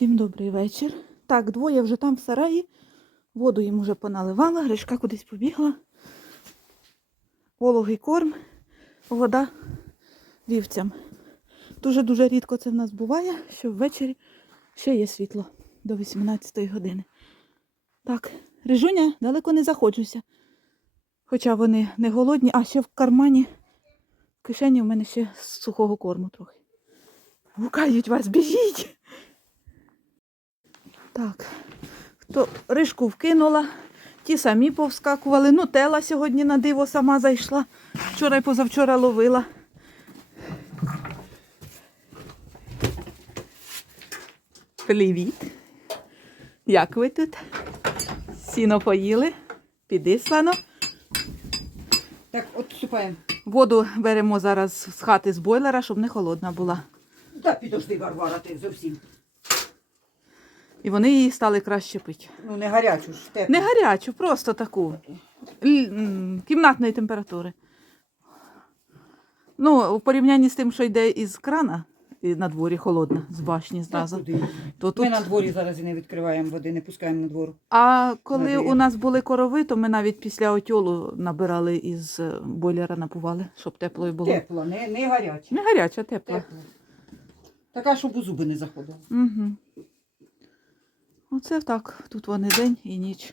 Всім добрий вечір. Так, двоє вже там в сараї. Воду їм уже поналивала, Гришка кудись побігла. Вологий корм, вода вівцям. Дуже-дуже рідко це в нас буває, що ввечері ще є світло до 18 години. Так, Рижуня, далеко не заходжуся. Хоча вони не голодні, а ще в кармані, в кишені в мене ще сухого корму трохи. Гукають вас, біжіть! Так, хто ришку вкинула, ті самі повскакували. Ну, тела сьогодні на диво сама зайшла. Вчора й позавчора ловила. Привіт. Як ви тут? Сіно поїли? Піди, Слано. Так, отступаємо. Воду беремо зараз з хати з бойлера, щоб не холодна була. Та підожди, Варвара, ти зовсім. І вони її стали краще пити. Ну, не гарячу ж, теплу. Не гарячу, просто таку. Л- м, Кімнатної температури. Ну, в порівнянні з тим, що йде із крана, і на дворі холодна, з башні зразу. куди? То тут... Ми на дворі зараз і не відкриваємо води, не пускаємо на двор. А коли Надія. у нас були корови, то ми навіть після отьолу набирали із е, бойлера, напували, щоб теплою було. Тепло, не, не гаряче. Не гаряча, тепла. Тепло. Така, щоб у зуби не заходило. Угу. Оце так. Тут вони день і ніч.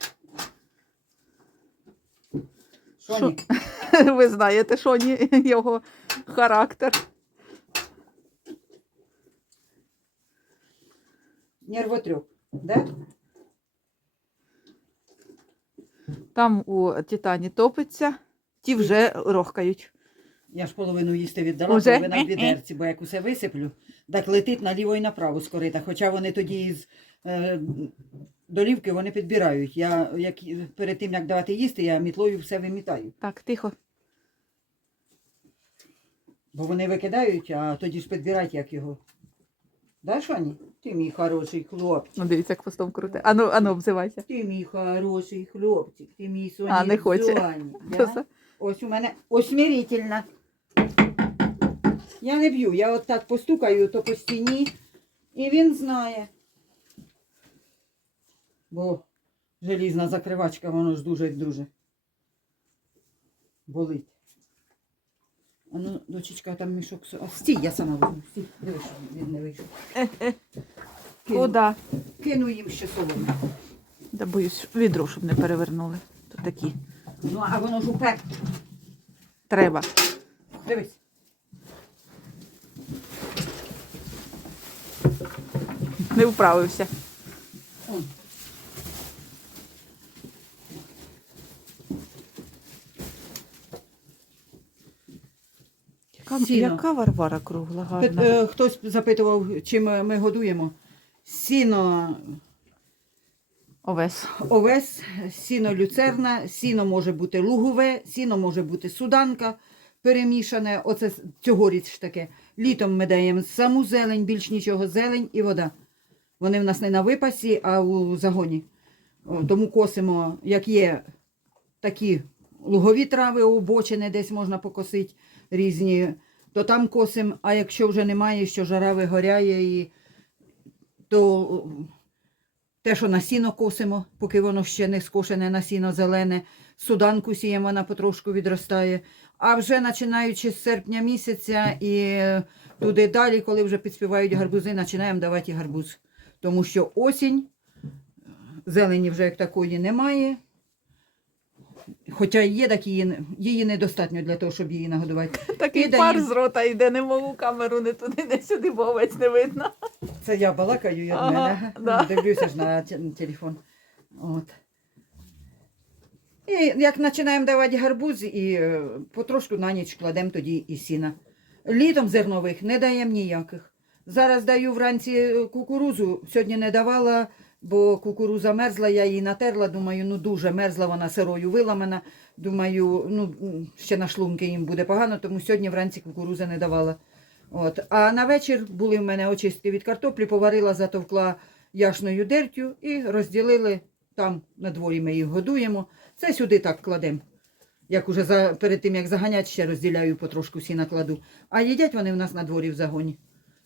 Що? ні? Ви знаєте, що ні, його характер. Нервотреп, да? Там у Титані топиться, ті вже рохкають. Я ж половину їсти віддала, Уже? половина в відерці, бо як усе висиплю, так летить наліво і направо з корита. Хоча вони тоді із е, долівки вони підбирають. Я як, перед тим, як давати їсти, я мітлою все вимітаю. Так, тихо. Бо вони викидають, а тоді ж підбирають, як його. Да, Шані? Ти мій хороший хлопчик. Ну, дивіться, як хвостом крути. Ану, ану, обзивайся. Ти мій хороший хлопчик, ти мій соні. А, не хоче. Ось у мене осмірительна. Я не б'ю, я от так постукаю, то по стіні, і він знає. Бо желізна закривачка, воно ж дуже дуже болить. А ну, дочечка, там мішок. А, стій, я сама візьму. Стій, дивись, він не вийшов. Кину, Куда? кину їм ще соломи. Да боюсь, відро, щоб не перевернули. Тут такі. Ну, а воно ж уперто. Треба. Дивись. Не вправився. Яка, Сіно. яка Варвара кругла гарна. Е, Хтось запитував, чим ми годуємо. Сіно Овес. овес, сіно люцерна, сіно може бути лугове, сіно може бути суданка перемішане. Оце цьогоріч таке. Літом ми даємо саму зелень, більш нічого, зелень і вода. Вони в нас не на випасі, а у загоні. Тому косимо, як є такі лугові трави, обочини десь можна покосити різні, то там косимо, а якщо вже немає, що жара вигоряє, і, то те, що на сіно косимо, поки воно ще не скошене на сіно зелене, суданку сіємо, вона потрошку відростає. А вже починаючи з серпня місяця і туди далі, коли вже підспівають гарбузи, починаємо давати гарбуз. Тому що осінь, зелені вже як такої немає. Хоча є такі, її, її недостатньо для того, щоб її нагодувати. Такий Кидає. пар з рота йде, не можу камеру не туди, не сюди, бо овець не видно. Це я балакаю від Ага, мене. да. Дивлюся ж на на телефон. От. І як починаємо давати гарбуз, і е, потрошку на ніч кладемо тоді і сіна. Літом зернових не даємо ніяких. Зараз даю вранці е, кукурузу. Сьогодні не давала, бо кукуруза мерзла, я її натерла. Думаю, ну дуже мерзла вона сирою виламана. Думаю, ну ще на шлунки їм буде погано, тому сьогодні вранці кукурузи не давала. От. А на вечір були в мене очистки від картоплі, поварила, затовкла яшною дертю і розділили там на дворі ми їх годуємо. Це сюди так кладемо. Як уже за, перед тим, як заганять, ще розділяю потрошку сіна кладу. А їдять вони в нас на дворі в загоні.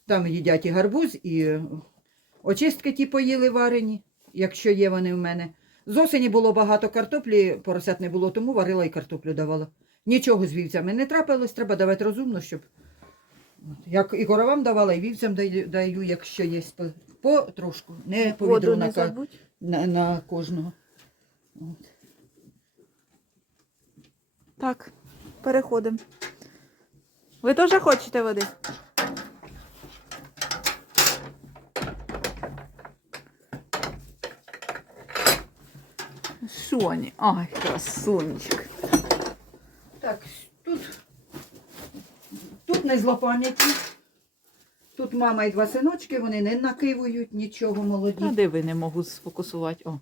Там їдять і гарбуз, і е, Очистки ті поїли варені, якщо є вони в мене. З осені було багато картоплі, поросят не було, тому варила і картоплю давала. Нічого з вівцями не трапилось, треба давати розумно, щоб. Як і коровам давала, і вівцям даю, даю якщо є по, по трошку, не по відру на, на, на кожного. От. Так, переходимо. Ви теж хочете води? Шоні, ай, красунчик. Так, тут, тут не злопам'яті. Тут мама і два синочки, вони не накивують нічого молоді. А де ви не можу сфокусувати? О,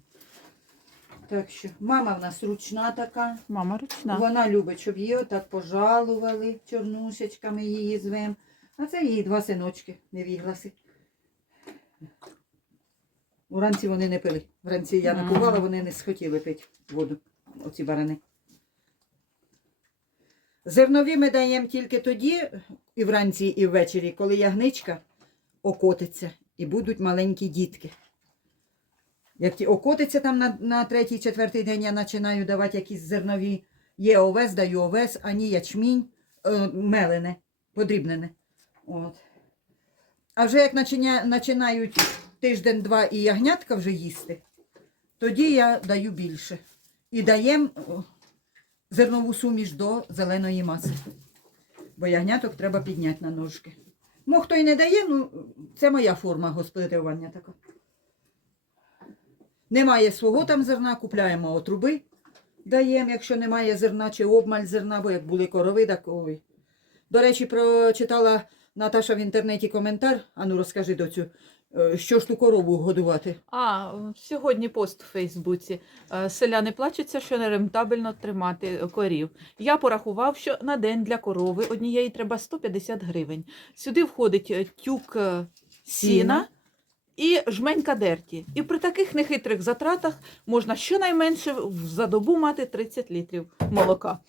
Так що мама в нас ручна така. мама ручна. Вона любить, щоб її отак пожалували, чорнушечками її звем. А це її два синочки, невігласи. Уранці вони не пили. Вранці я Мгм. напувала, вони не схотіли пити воду, оці барани. Зернові ми даємо тільки тоді, і вранці, і ввечері, коли ягничка окотиться і будуть маленькі дітки. Як ті окотиться там на, на третій, четвертий день, я починаю давати якісь зернові. Є овес, даю овес, а ні ячмінь, е, мелене, подрібнене. От. А вже як починають тиждень-два і ягнятка вже їсти, тоді я даю більше. І даємо зернову суміш до зеленої маси. Бо ягняток треба підняти на ножки. Ну, хто і не дає, ну це моя форма господарювання така. Немає свого там зерна, купляємо отруби, даємо, якщо немає зерна чи обмаль зерна, бо як були корови, так ой. До речі, прочитала Наташа в інтернеті коментар. Ану, розкажи доцю, е, що ж ту корову годувати. А, сьогодні пост у Фейсбуці. Е, Селяни плачуться, що нерентабельно тримати корів. Я порахував, що на день для корови однієї треба 150 гривень. Сюди входить е, тюк е, сіна і жменька дерті. І при таких нехитрих затратах можна щонайменше за добу мати 30 літрів молока.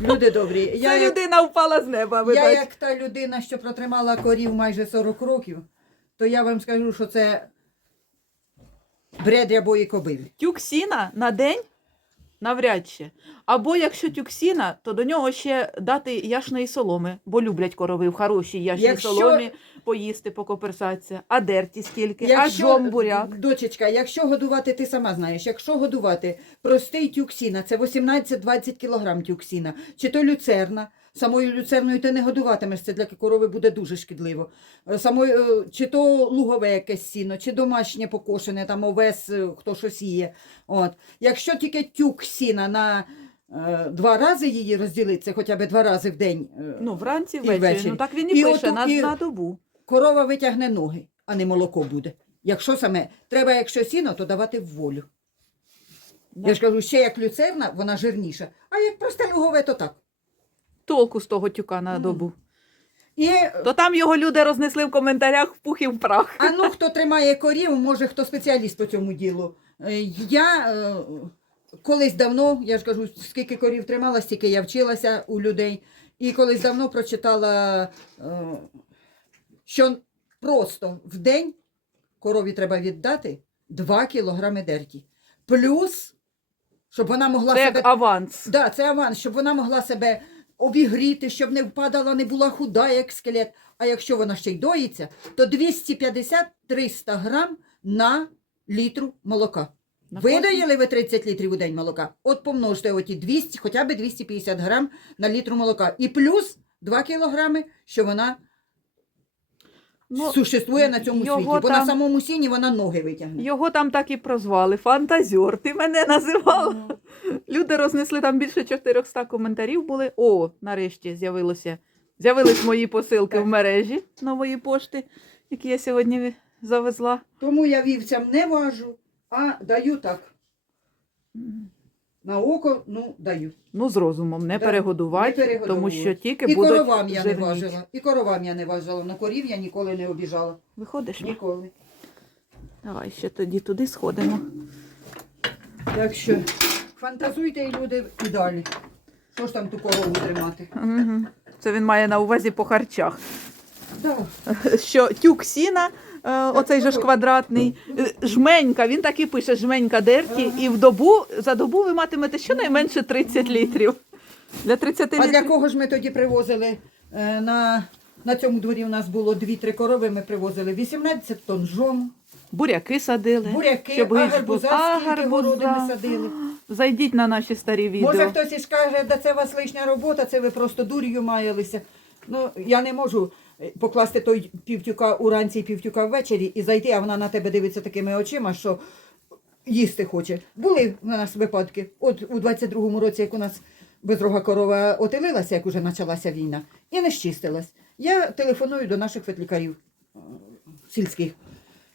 Люди добрі. Я, Це як, людина впала з неба. Ви я як та людина, що протримала корів майже 40 років, то я вам скажу, що це бред рябої кобилі. Тюк сіна на день навряд чи. Або якщо тюк сіна, то до нього ще дати яшної соломи, бо люблять корови в хорошій яшній Якщо- соломі поїсти, покоперсатися. А дерті скільки, а Якщо, жом буряк. Дочечка, якщо годувати, ти сама знаєш, якщо годувати простий тюк сіна, це 18-20 кг тюк сіна, чи то люцерна, самою люцерною ти не годуватимеш, це для корови буде дуже шкідливо. Е, Самою, е, чи то лугове якесь сіно, чи домашнє покошене, там овес, е, хто що сіє. От. Якщо тільки тюк сіна на е, два рази її розділити, це хоча б два рази в день. е, Ну, вранці, ввечері. ввечері. Ну так він і, І пише на, і- на добу. корова витягне ноги, а не молоко буде. Якщо саме треба, якщо сіно, то давати в волю. Да. Я ж кажу, ще як люцерна, вона жирніша. А як просте лугове, то так. Толку з того тюка на Мгм. добу. І То там його люди рознесли в коментарях в пух і в прах. а ну хто тримає корів, може хто спеціаліст по цьому ділу. Е, Я е, колись давно, я ж кажу, скільки корів тримала, стільки я вчилася у людей. І колись давно прочитала, е, що просто в день корові треба віддати 2 кілограми дерті. Плюс, щоб вона могла Це себе як аванс. Да, це аванс, щоб вона могла себе обігріти, щоб не впадала, не була худа, як скелет. А якщо вона ще й доїться, то 250-300 грам на літру молока. На ви 30 літрів у день молока? От помножте оті 200, хоча б 250 грам на літру молока. І плюс 2 кілограми, що вона Ну, существує на цьому його світі. Бо там- на самому сіні вона ноги витягне. Його там так і прозвали. Фантазер. Ти мене називала. Люди рознесли там більше 400 коментарів були. О, нарешті з'явилося. З'явились мої посилки в мережі нової пошти, які я сьогодні завезла. Тому я вівцям не важу, а даю так. На око, ну, даю. Ну, з розумом, не Да, перегодувати, не тому що тільки І будуть коровам я не важила. І коровам я не важила. На корів я ніколи не обіжала. Виходиш? Ніколи. Давай ще тоді туди сходимо. Так що фантазуйте і люди і далі. Що ж там ту корову тримати? Угу. Це він має на увазі по харчах. Да. Що тюк сіна оцей же ж квадратний. Е, Жменька, він так і пише жменька дерті, і в добу, за добу ви матимете щонайменше 30 літрів. Для 30 А для кого ж ми тоді привозили е, на, на цьому дворі у нас було 2-3 корови, ми привозили 18 тонн жому, Буряки садили. буряки, щоб а був. гарбуза, А, скільки городи ми гарбуза. садили. Зайдіть на наші старі відео. Може хтось і скаже, да це у вас лишня робота, це ви просто дур'ю маялися. Ну, я не можу е, покласти той півтюка уранці і півтюка ввечері і зайти, а вона на тебе дивиться такими очима, що їсти хоче. Були в нас випадки. От у 22-му році, як у нас безрога корова отелилася, як уже почалася війна, і не щистилась. Я телефоную до наших ветлікарів е, сільських,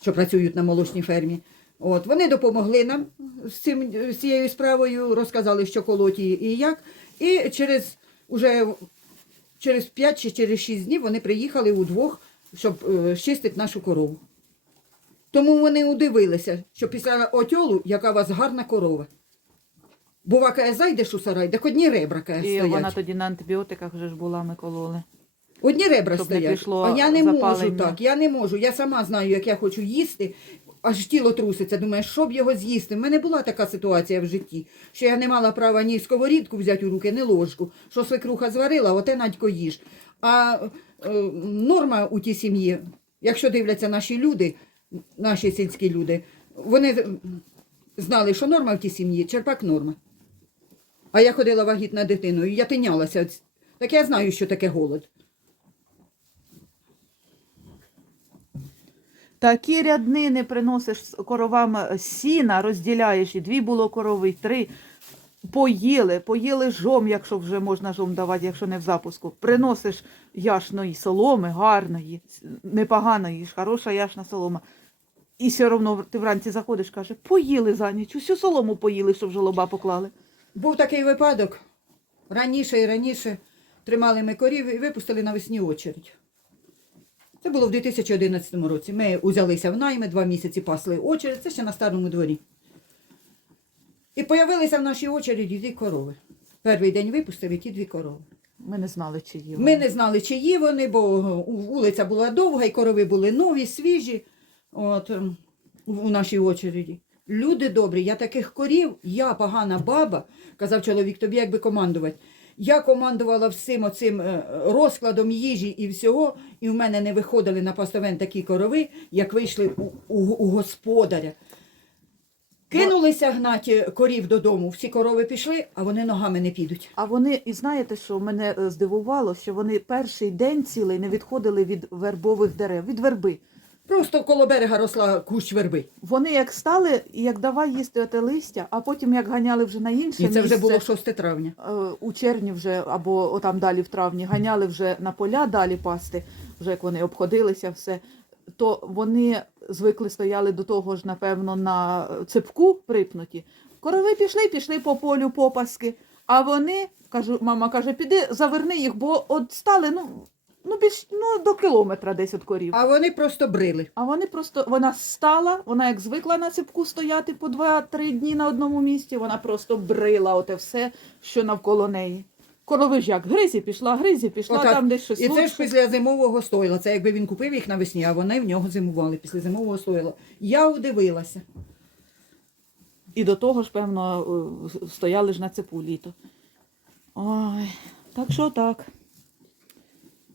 що працюють на молочній фермі. От, вони допомогли нам з, цим, з цією справою, розказали, що колоті і як. І через, уже, через 5 чи через 6 днів вони приїхали удвох, щоб е, щистити нашу корову. Тому вони удивилися, що після отьолу, яка у вас гарна корова. Бува, каже, зайдеш у сарай, так одні ребра каже, І стоять. вона тоді на антибіотиках вже ж була, ми кололи. Одні ребра Щоб не стоять. пішло а я не можу запалення. так, я не можу. Я сама знаю, як я хочу їсти, аж тіло труситься. Думаю, що б його з'їсти. У мене була така ситуація в житті, що я не мала права ні сковорідку взяти у руки, ні ложку. Що свекруха зварила, оте надько їж. А е, норма у тій сім'ї, якщо дивляться наші люди, наші сільські люди, вони знали, що норма в тій сім'ї, черпак норма. А я ходила вагітна дитиною, я тинялася. Так я знаю, що таке голод. Такі ряднини приносиш коровам е, сіна, розділяєш, і дві було корови, і три. Поїли, поїли жом, якщо вже можна жом давати, якщо не в запуску. Приносиш яшної соломи, гарної, непоганої, хороша яшна солома. І все одно ти вранці заходиш, каже, поїли за ніч, усю солому поїли, щоб жолоба поклали. Був такий випадок. Раніше і раніше тримали ми корів і випустили навесні очередь. Це було в 2011 році. Ми узялися в найми, два місяці пасли очередь, це ще на старому дворі. І появилися в нашій очереді дві корови. Перший день випустили ті дві корови. Ми не знали, чи є. Ми не знали, чиї вони, бо вулиця була довга, і корови були нові, свіжі от, ем, у нашій очереді. Люди добрі, я таких корів, я погана баба, казав чоловік, тобі якби командувати. Я командувала всім оцим е, розкладом їжі і всього, і в мене не виходили на пастовен такі корови, як вийшли у, у, у господаря. Кинулися гнати корів додому, всі корови пішли, а вони ногами не підуть. А вони, і знаєте, що мене е, здивувало, що вони перший день цілий не відходили від вербових дерев, від верби. Просто коло берега росла кущ верби. Вони як стали, і як давай їсти оте листя, а потім як ганяли вже на інше І це вже місце, було 6 травня. е, у червні вже, або отам далі в травні, ганяли вже на поля далі пасти, вже як вони обходилися все, то вони звикли стояли до того ж, напевно, на цепку припнуті. Корови пішли, пішли по полю попаски, а вони, кажу, мама каже, піди заверни їх, бо от стали, ну, ну, більш, ну, до кілометра десь від корів. А вони просто брили. А вони просто вона стала, вона як звикла на цепку стояти по 2-3 дні на одному місці, вона просто брила оте все, що навколо неї. Корови ж як гризі пішла, гризі пішла, Отак. там десь щось І це ж після зимового стойла. Це якби він купив їх навесні, а вони в нього зимували після зимового стойла. Я удивилася. І до того ж, певно, е, стояли ж на цепу літо. Ой, так що так.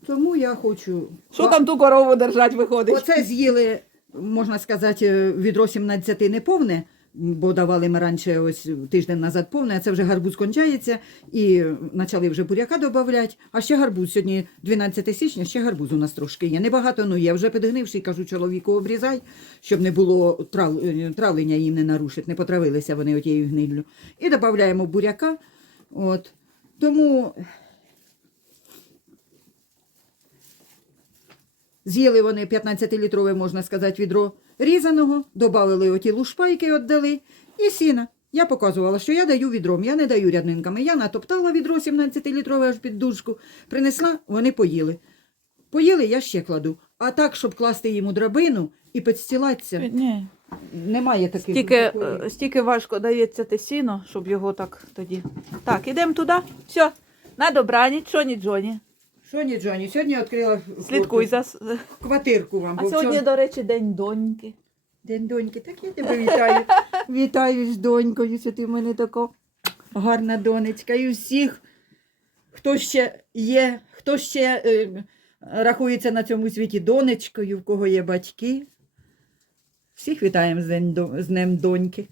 Тому я хочу. Що там ту корову держать виходить? Оце з'їли, можна сказати, відро 17 не повне, бо давали ми раніше ось тиждень назад повне, а це вже гарбуз кончається, і почали вже буряка додавати. А ще гарбуз сьогодні 12 січня, ще гарбуз у нас трошки є. Небагато, ну є. Вже підгнивши, кажу чоловіку, обрізай, щоб не було трав... е, травлення їм не нарушить, не потравилися вони отією гниллю. І додаємо буряка. От. Тому З'їли вони 15-літрове, можна сказати, відро різаного, додали оті лушпайки, віддали і сіна. Я показувала, що я даю відром, я не даю ряднинками. Я натоптала відро 17-літрове аж під дужку, принесла, вони поїли. Поїли, я ще кладу. А так, щоб класти їм у драбину і підстілатися, Ні. немає таких. Стільки, такої. е, стільки важко дається те сіно, щоб його так тоді. Так, ідемо туди. Все, на добраніч, Джоні Джоні. Що ні, Джоні, сьогодні відкрила Слідкуй за. с- квартирку вам. А бо сьогодні, вчора- до речі, день доньки. День доньки, так я тебе вітаю. Вітаю з донькою, що ти в мене така гарна донечка. І всіх, хто ще є, хто ще е, рахується на цьому світі донечкою, в кого є батьки. Всіх вітаємо з, день, до- з Днем доньки.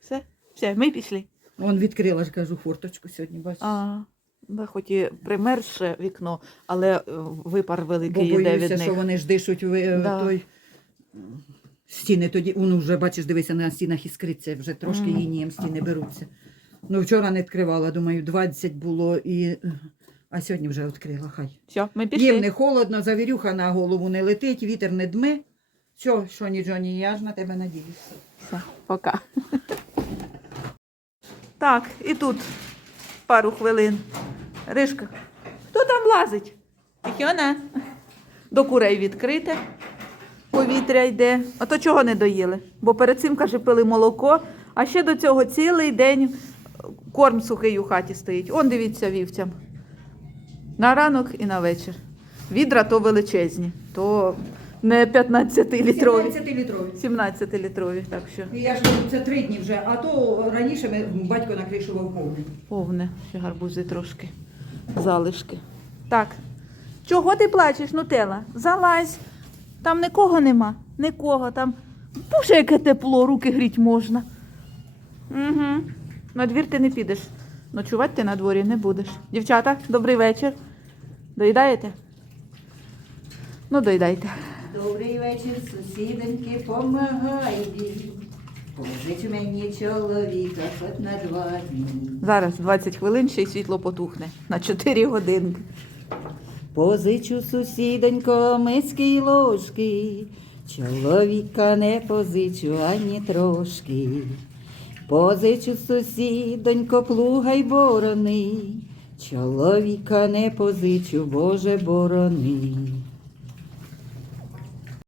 Все, все, ми пішли. Вон відкрила ж кажу форточку сьогодні, бачиш. А, да, хоч і примерше вікно, але е, випар Бо великий йде боюся, від що вони ж дишуть в е, Да. той стіни тоді. Ну, вже бачиш, дивися, на стінах іскриться, вже трошки Мгм. інієм стіни беруться. Ну, вчора не відкривала, думаю, 20 було, і... е, а сьогодні вже відкрила. Хай. Все, ми пішли. Їм не холодно, завірюха на голову не летить, вітер не дме. Все, що ні, Джоні, я ж на тебе надіюся. Все, пока. Так, і тут пару хвилин. Ришка, хто там лазить? Тихіона. До курей відкрите. Повітря йде. А то чого не доїли? Бо перед цим, каже, пили молоко, а ще до цього цілий день корм сухий у хаті стоїть. Он дивіться вівцям. На ранок і на вечір. Відра то величезні, то не 15-літрові. 17-літрові. 17-літрові, так що І я ж кажу, це три дні вже, а то раніше ми, батько накришував повний. повне, ще гарбузи трошки, залишки. Так. Чого ти плачеш, Нутела? Залазь. Там нікого нема. Нікого там. Боже, яке тепло, руки гріть можна. Угу. На двір ти не підеш. Ночувати ти на дворі не будеш. Дівчата, добрий вечір. Доїдаєте? Ну, доїдайте. Добрий вечір, сусідоньки, помагай. Позич мені чоловіка, хоч на два дні. Зараз 20 хвилин, ще й світло потухне на 4 годинки. Позичу сусідонько миски й ложки, чоловіка не позичу ані трошки. Позичу сусідонько плуга й борони, чоловіка не позичу, Боже борони.